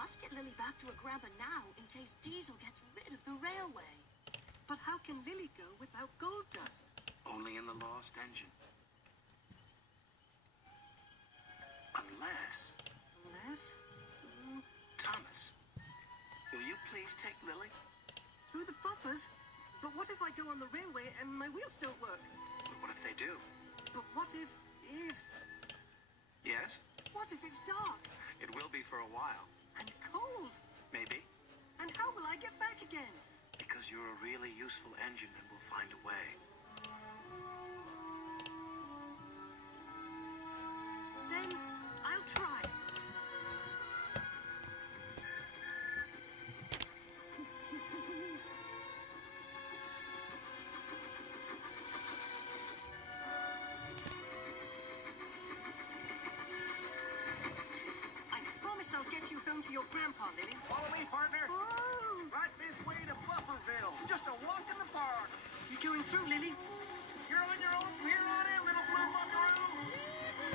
must get Lily back to her grandpa now in case Diesel gets rid of the railway. But how can Lily go without gold dust? Only in the lost engine. Unless... Unless? Thomas, will you please take Lily? Through the buffers? But what if I go on the railway and my wheels don't work? But what if they do? But what if... Yes? What if it's dark? It will be for a while. And cold? Maybe. And how will I get back again? Because you're a really useful engine and we'll find a way. Then I'll try. I'll get you home to your grandpa, Lily. Follow me, partner. Oh! Right this way to Bufferville. Just a walk in the park. You going through, Lily? You're on your own from here on in, little blue buckaroo.